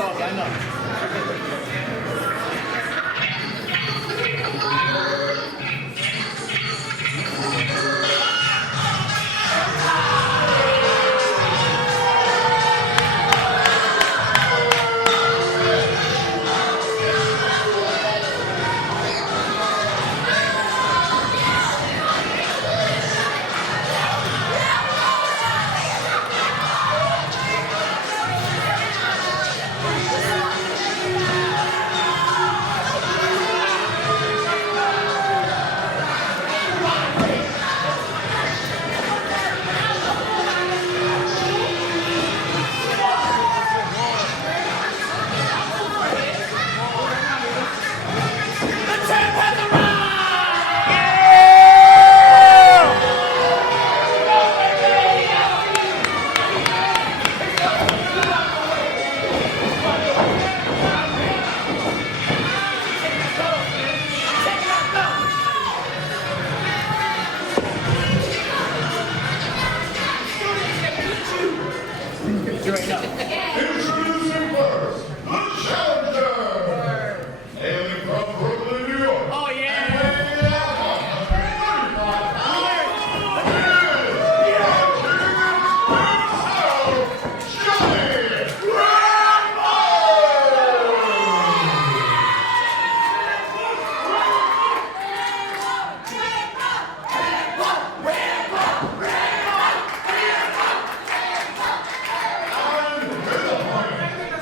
salty, I know. Introducing first, the challenger, hailing from Brooklyn, New York. Oh, yeah.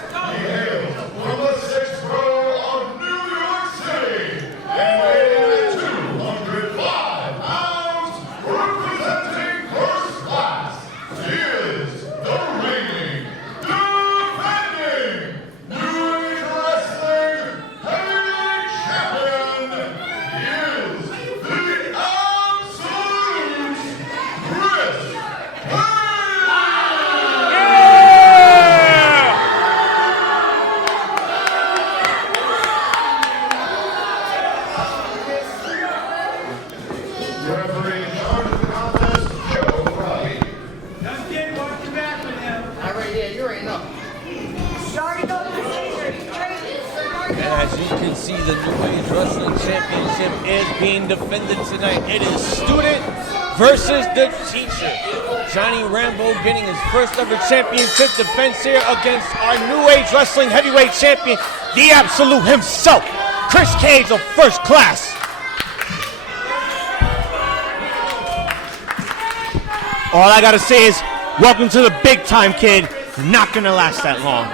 Johnny from the sixth row of New York City, and weighing 205 pounds, representing first class, he is the reigning, defending New Age Wrestling Heavyweight Champion. He is the absolute Kris Kage. Referee in charge of the contest, Joe Robbie. And as you can see, the New Age Wrestling Championship is being defended tonight. It is student versus the teacher. Johnny Rambeau getting his first ever championship defense here against our New Age Wrestling Heavyweight Champion, the Absolute himself, Kris Kage of First Class. All I gotta say is, welcome to the big time, kid. Not gonna last that long.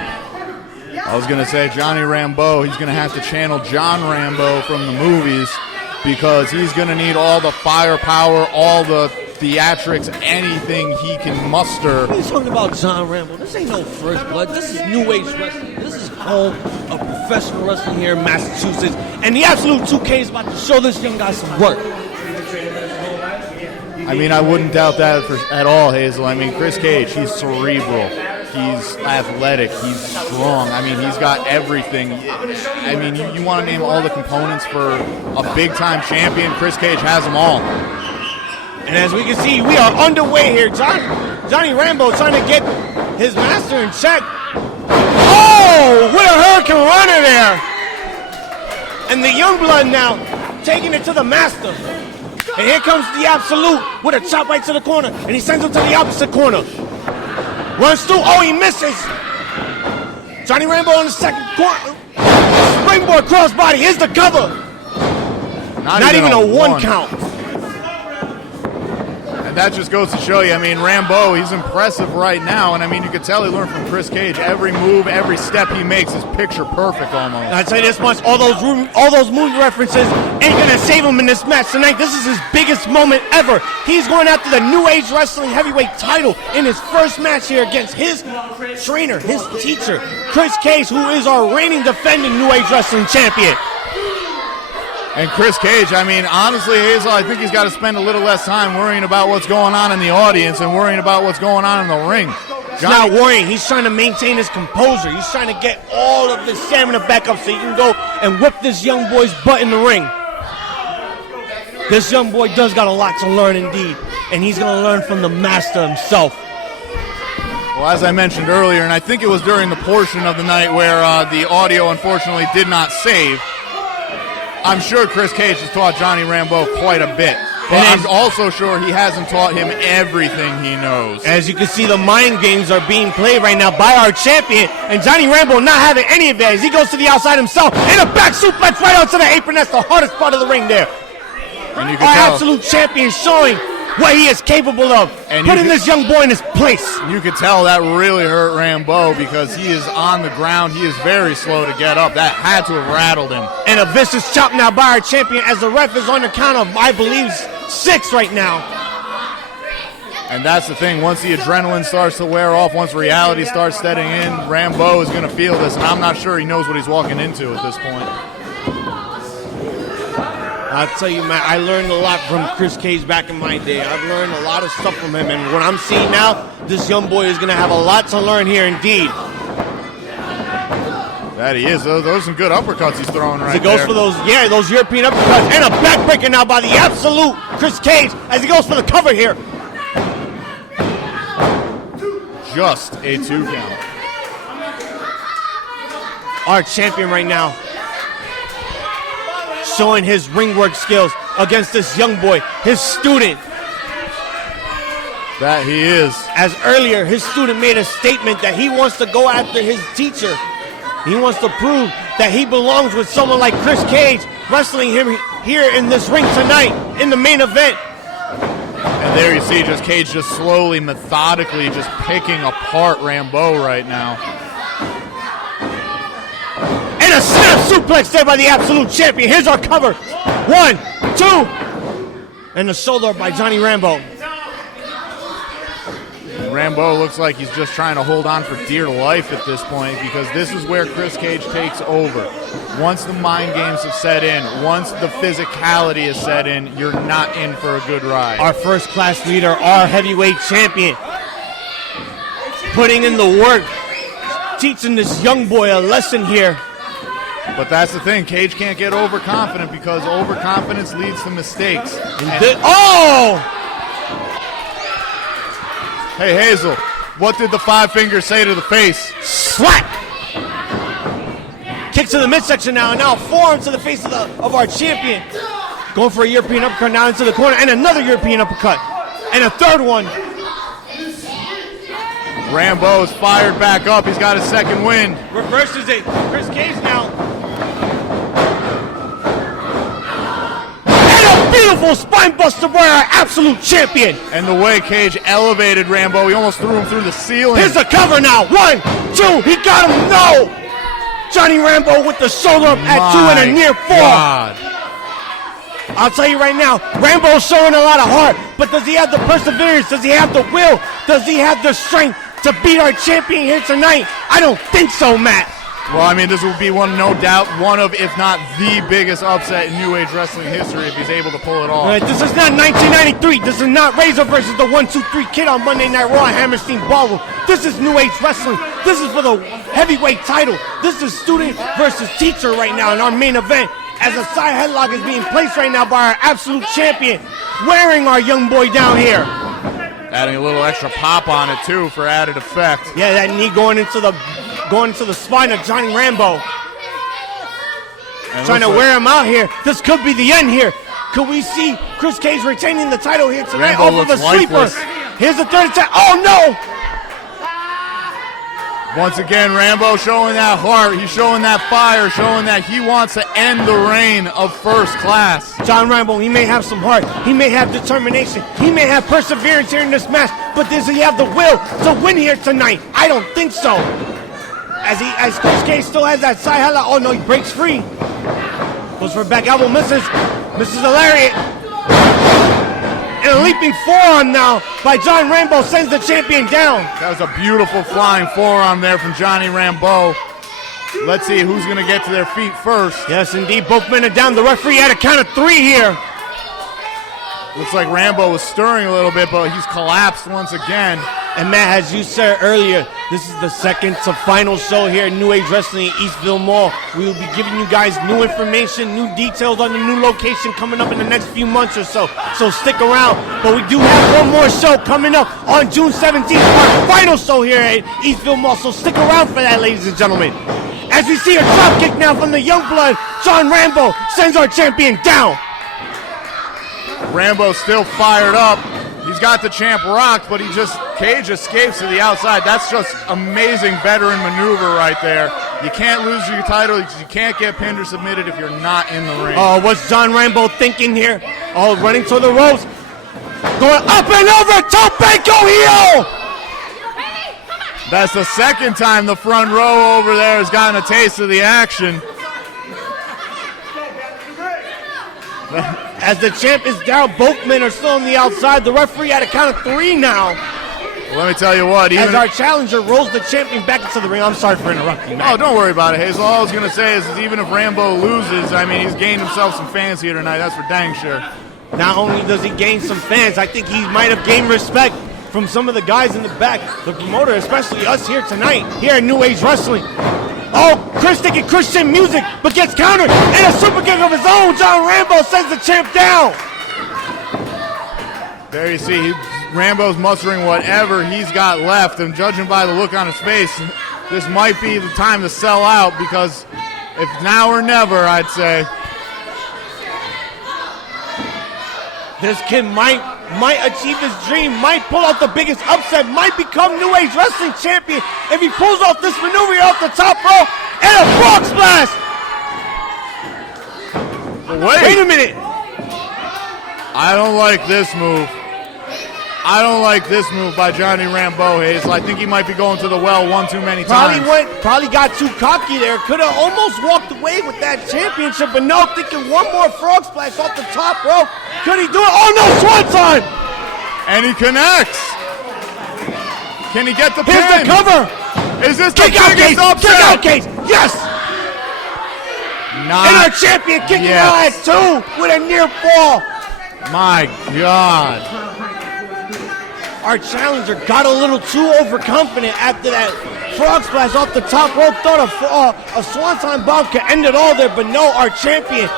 I was going to say Johnny Rambeau, he's going to have to channel John Rambo from the movies because he's going to need all the firepower, all the theatrics, anything he can muster. What are you talking about, John Rambo? This ain't no First Blood. This is New Age Wrestling. This is home of professional wrestling here in Massachusetts. And the Absolute 2K is about to show this young guy some work. I mean, I wouldn't doubt that at all, Hazel. I mean, Kris Kage, he's cerebral. He's athletic. He's strong. I mean, he's got everything. I mean, you want to name all the components for a big-time champion, Kris Kage has them all. And as we can see, we are underway here. Johnny Rambeau trying to get his master in check. Oh, what a hurricane runner there. And the young blood now taking it to the master. And here comes the Absolute with a chop right to the corner. And he sends him to the opposite corner. Runs through. Oh, he misses. Johnny Rambeau on the second corner. Springboard crossbody. Here's the cover. Not even a one count. And that just goes to show you, I mean, Rambeau, he's impressive right now. And, I mean, you could tell he learned from Kris Kage. Every move, every step he makes is picture perfect almost. I'd say this much, all those movie references ain't going to save him in this match tonight. This is his biggest moment ever. He's going after the New Age Wrestling Heavyweight title in his first match here against his trainer, his teacher, Kris Kage, who is our reigning defending New Age Wrestling Champion. And Kris Kage, I mean, honestly, Hazel, I think he's got to spend a little less time worrying about what's going on in the audience and worrying about what's going on in the ring. He's not worrying. He's trying to maintain his composure. He's trying to get all of his stamina back up so he can go and whip this young boy's butt in the ring. This young boy does got a lot to learn indeed, and he's going to learn from the master himself. Well, as I mentioned earlier, and I think it was during the portion of the night where the audio unfortunately did not save, I'm sure Kris Kage has taught Johnny Rambeau quite a bit. But I'm also sure he hasn't taught him everything he knows. As you can see, the mind games are being played right now by our champion, and Johnny Rambeau not having any advantage. He goes to the outside himself, and a back suplex right onto the apron. That's the hardest part of the ring there. And you can our tell, absolute champion showing what he is capable of, and putting this young boy in his place. You could tell that really hurt Rambeau because he is on the ground. He is very slow to get up. That had to have rattled him. And a vicious chop now by our champion as the ref is on the count of, I believe, 6 right now. And that's the thing. Once the adrenaline starts to wear off, once reality starts setting in, Rambeau is going to feel this, and I'm not sure he knows what he's walking into at this point. I'll tell you, Matt, I learned a lot from Kris Kage back in my day. I've learned a lot of stuff from him, and what I'm seeing now, this young boy is going to have a lot to learn here indeed. That he is. Those are some good uppercuts he's throwing right there. He goes for those European uppercuts, and a backbreaker now by the absolute Kris Kage as he goes for the cover here. Just a 2 count. Our champion right now showing his ring work skills against this young boy, his student. That he is. As earlier, his student made a statement that he wants to go after his teacher. He wants to prove that he belongs with someone like Kris Kage, wrestling him here in this ring tonight in the main event. And there you see just Kage just slowly, methodically just picking apart Rambeau right now. And a snap suplex there by the absolute champion. Here's our cover. 1, 2. And the shoulder by Johnny Rambeau. Rambeau looks like he's just trying to hold on for dear life at this point because this is where Kris Kage takes over. Once the mind games have set in, once the physicality is set in, you're not in for a good ride. Our first class leader, our heavyweight champion, putting in the work, teaching this young boy a lesson here. But that's the thing, Kage can't get overconfident because overconfidence leads to mistakes. Hey, Hazel, what did the 5 fingers say to the face? Slap! Kick to the midsection now, and now forearm to the face of our champion. Going for a European uppercut now into the corner, and another European uppercut. And a third one. Rambeau is fired back up. He's got his second win. Reverses it. Kris Kage now. Beautiful spine buster by our absolute champion. And the way Kage elevated Rambeau, he almost threw him through the ceiling. Here's the cover now. 1, 2. He got him. No. Johnny Rambeau with the shoulder up at 2 and a near 4. God. I'll tell you right now, Rambeau's showing a lot of heart, but does he have the perseverance? Does he have the will? Does he have the strength to beat our champion here tonight? I don't think so, Matt. Well, I mean, this will be no doubt, one of, if not the biggest upset in New Age Wrestling history if he's able to pull it off. This is not 1993. This is not Razor versus the 1-2-3 Kid on Monday Night Raw at Hammerstein Ballroom. This is New Age Wrestling. This is for the heavyweight title. This is student versus teacher right now in our main event. As a side headlock is being placed right now by our absolute champion, wearing our young boy down here. Adding a little extra pop on it, too, for added effect. Yeah, that knee going into the spine of Johnny Rambeau. Trying to wear him out here. This could be the end here. Could we see Kris Kage retaining the title here tonight Rambeau off of a sleeper? lifeless. Here's the third attack. Oh, no! Once again, Rambeau showing that heart. He's showing that fire, showing that he wants to end the reign of first class. John Rambeau, he may have some heart. He may have determination. He may have perseverance here in this match. But does he have the will to win here tonight? I don't think so. As Kris Kage still has that side headlock. Oh, no, he breaks free. Goes for a back elbow, misses the lariat. And a leaping forearm now by John Rambeau sends the champion down. That was a beautiful flying forearm there from Johnny Rambeau. Let's see who's going to get to their feet first. Yes, indeed. Both men are down. The referee had a count of 3 here. Looks like Rambeau was stirring a little bit, but he's collapsed once again. And Matt, as you said earlier, this is the second to final show here at New Age Wrestling at Eastville Mall. We will be giving you guys new information, new details on the new location coming up in the next few months or so. So stick around. But we do have one more show coming up on June 17th, our final show here at Eastville Mall. So stick around for that, ladies and gentlemen. As we see a drop kick now from the young blood, John Rambeau sends our champion down. Rambeau's still fired up. He's got the champ rocked, but Cage escapes to the outside. That's just amazing veteran maneuver right there. You can't lose your title. You can't get pinned or submitted if you're not in the ring. Oh, what's John Rambeau thinking here? Oh, running to the ropes. Going up and over, Topenko heel! That's the second time the front row over there has gotten a taste of the action. As the champ is down, both men are still on the outside. The referee at a count of 3 now. Well, let me tell you what. As our challenger rolls the champion back into the ring. I'm sorry for interrupting, Matt. Oh, don't worry about it, Hazel. All I was going to say is even if Rambeau loses, I mean, he's gained himself some fans here tonight. That's for dang sure. Not only does he gain some fans, I think he might have gained respect from some of the guys in the back. The promoter, especially us here tonight, here at New Age Wrestling. Oh, Kris thinking Christian music, but gets countered, and a super kick of his own. John Rambeau sends the champ down. There you see, Rambeau's mustering whatever he's got left, and judging by the look on his face, this might be the time to sell out, because if now or never, I'd say. This kid might achieve his dream, might pull out the biggest upset, might become New Age Wrestling champion if he pulls off this maneuver off the top rope and a frog splash. Wait a minute. I don't like this move. I don't like this move by Johnny Rambeau, Hazel. I think he might be going to the well one too many times. Probably got too cocky there. Could have almost walked away with that championship, but no, thinking one more frog splash off the top rope. Could he do it? Oh no, swanton! And he connects. Can he get the pin? Here's the cover. Is this the kick out biggest upset? Kick out case. Yes. Not and our champion kicking out at 2 with a near fall. My God. Our challenger got a little too overconfident after that frog splash off the top rope. Thought a swanton bomb could end it all there, but no, our champion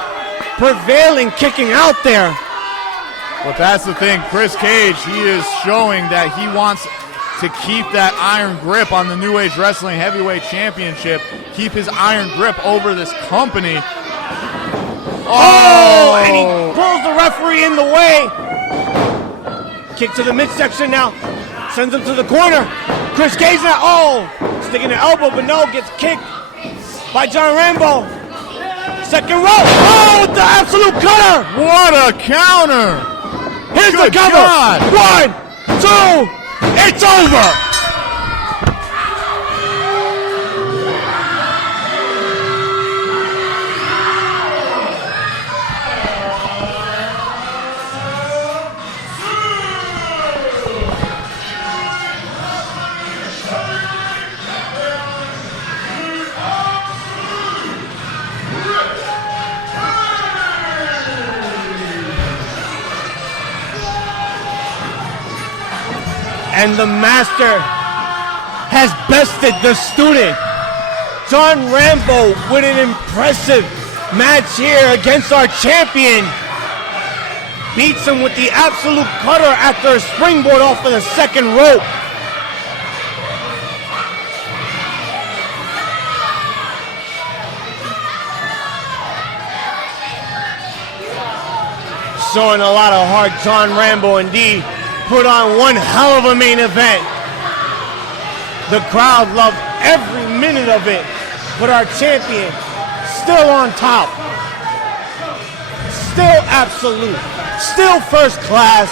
prevailing, kicking out there. But that's the thing, Kris Kage, he is showing that he wants to keep that iron grip on the New Age Wrestling Heavyweight Championship, keep his iron grip over this company. Oh, and he pulls the referee in the way. Kick to the midsection now. Sends him to the corner. Kris Kage now. Sticking the elbow, but no, gets kicked by John Rambeau. Second row. Oh, with the absolute cutter. What a counter. Here's Good the cover. God. 1, 2. It's over. And the master has bested the student. John Rambeau with an impressive match here against our champion. Beats him with the absolute cutter after a springboard off of the second rope. Showing a lot of heart, John Rambeau indeed. Put on one hell of a main event. The crowd loved every minute of it, but our champion still on top, still absolute, still first class,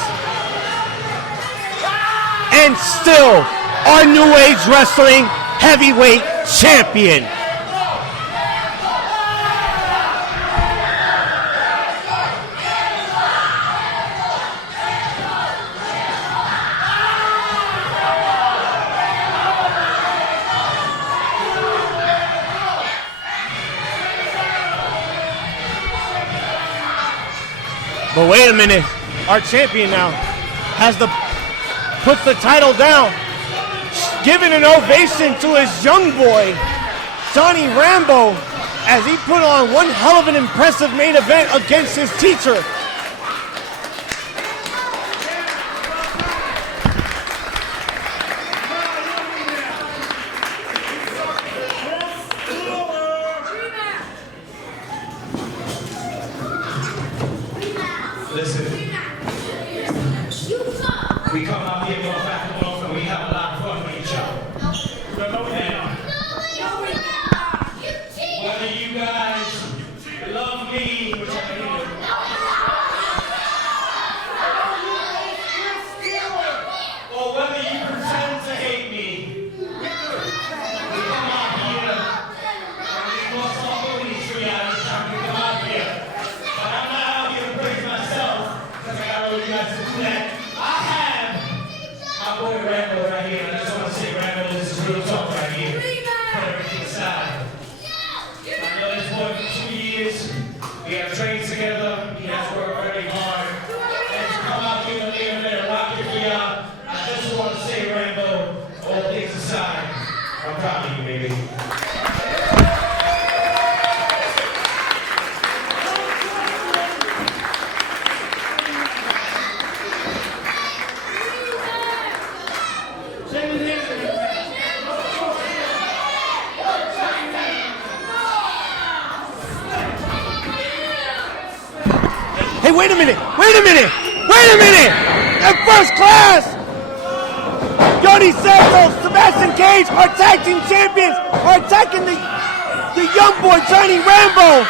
and still our New Age Wrestling Heavyweight Champion. But wait a minute, our champion now puts the title down giving an ovation to his young boy, Johnny Rambeau, as he put on one hell of an impressive main event against his teacher. Listen, we come out here going back and forth and we have a lot of fun with each other. And whether you guys love me, which I do, or whether you pretend to hate me, we come out here and we lost our booties for you every time we come out here. But I'm not out here to praise myself, because I got all you guys to do that. I have my boy Rambo right here, and I just want to say, Rambo, this is real talk right here. Put everything aside. I know this boy for 2 years. We have trained together. He has worked very hard. And to come out here and leave him and rock it for y'all, I just want to say, Rambo, all things aside, I'm proud of you, baby. Hey, wait a minute! At first class, Johnny Santos, Sebastian Cage, our tag team champions, are attacking the young boy, Johnny Rambeau.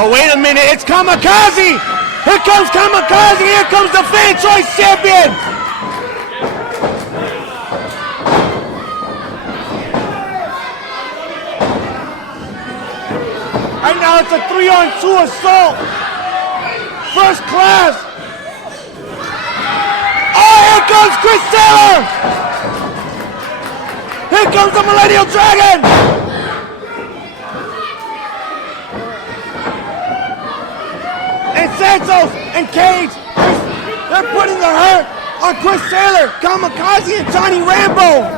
Oh, wait a minute, it's Kamikaze! Here comes Kamikaze, here comes the fan choice champion! Right now it's a 3-on-2 assault. First class. Oh, here comes Chris Taylor! Here comes the Millennial Dragon! And Santos and Cage, they're putting the hurt on Chris Taylor, Kamikaze, and Johnny Rambeau.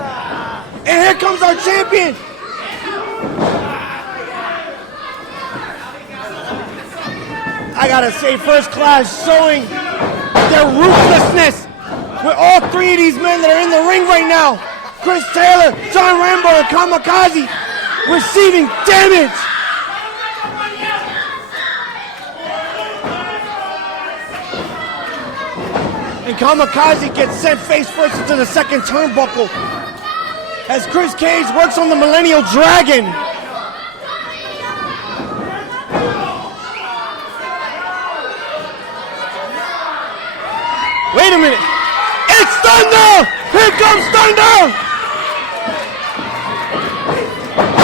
And here comes our champion. I gotta say, first class showing their ruthlessness with all three of these men that are in the ring right now. Chris Taylor, John Rambeau, and Kamikaze receiving damage. And Kamikaze gets sent face first into the second turnbuckle as Kris Kage works on the Millennial Dragon. Wait a minute. It's Thunder! Here comes Thunder!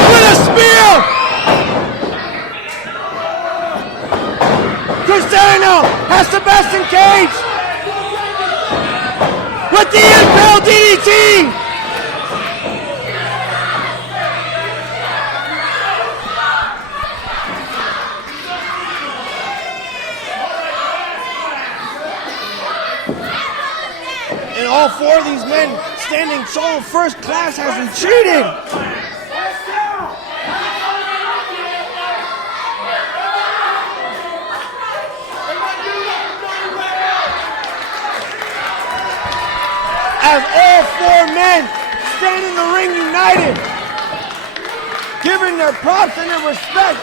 With a spear! Chris Taylor now has Sebastian Cage with the impale DDT! And all four of these men standing tall. First class has retreated. As all four men stand in the ring united, giving their props and their respect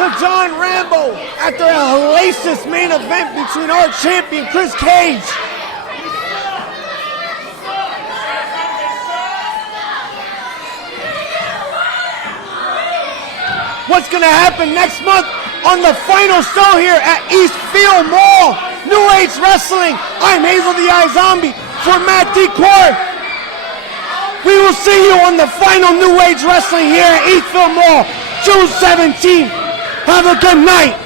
to John Rambeau at their hellacious main event between our champion, Kris Kage. What's going to happen next month on the final show here at Eastfield Mall? New Age Wrestling. I'm Hazel the Eye Zombie for Matt Decor. We will see you on the final New Age Wrestling here at Eastfield Mall, June 17th. Have a good night.